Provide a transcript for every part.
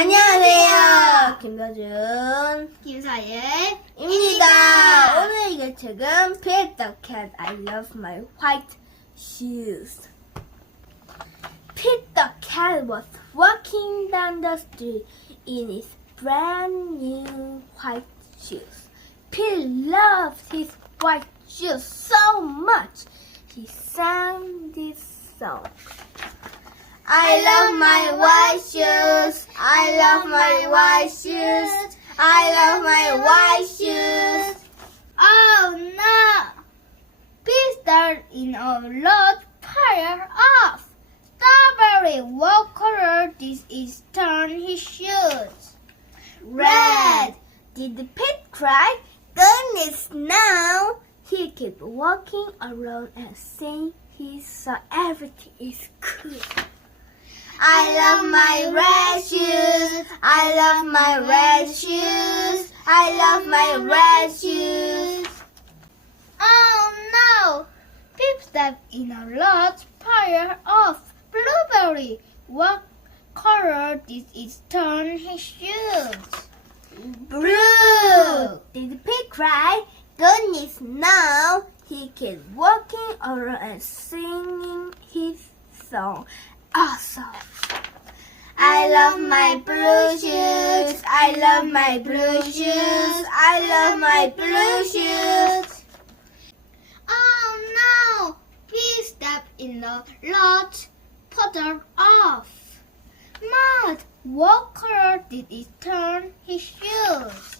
안녕하세요. 김서준, 김서예입니다. 오늘 읽을 책은 Pete the Cat, I Love My White Shoes. Pete the Cat was walking down the street in his brand new white shoes. Pete loved his white shoes so much, he sang this song. I love my white shoes. I love my white shoes. I love my white shoes. Oh no! Pete started in a large pile of strawberry. What color this is turn his shoes? Red. Did Pete cry? Goodness, no. He kept walking around and saying he saw everything is cool. I love my red shoes. I love my red shoes. I love my red shoes. Oh no! Pete stepped in a large pile of blueberry. What color this is turn his shoes? Blue. Did Pete cry? Goodness, no. He kept walking around and singing his song. Awesome. I love my blue shoes. I love my blue shoes. I love my blue shoes. Oh no! Pete stepped in the large puddle of mud. What color did it turn his shoes?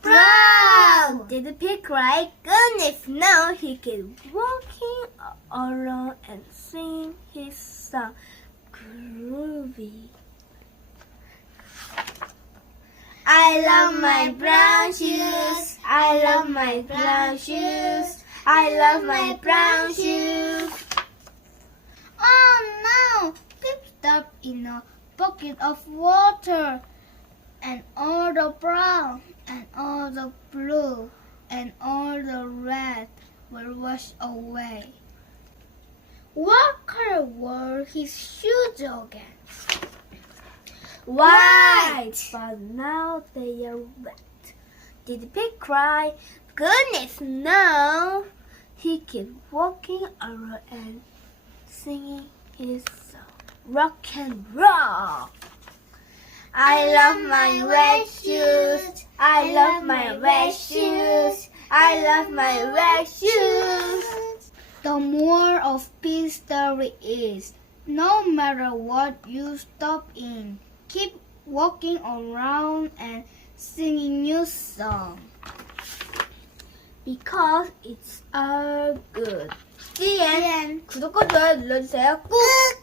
Brown. Did Pete cry? Goodness, no. He kept walking around and singing his song. Groovy. I love my brown shoes. I love my brown shoes. I love my brown shoes. Oh no! Pete stepped in a bucket of water, and all the brown, and all the blue, and all the red were washed away. What color were his shoes again? White. But now they are wet. Did Pete cry? Goodness, no. He kept walking around and singing his song. Rock and roll. I love my red shoes. I love my red shoes. I love my red shoes. The moral of Pete's story is, no matter what you stop in, keep walking around and singing new song. Because it's all good. The end. 구독과 좋아요 눌러주세요. 꾹!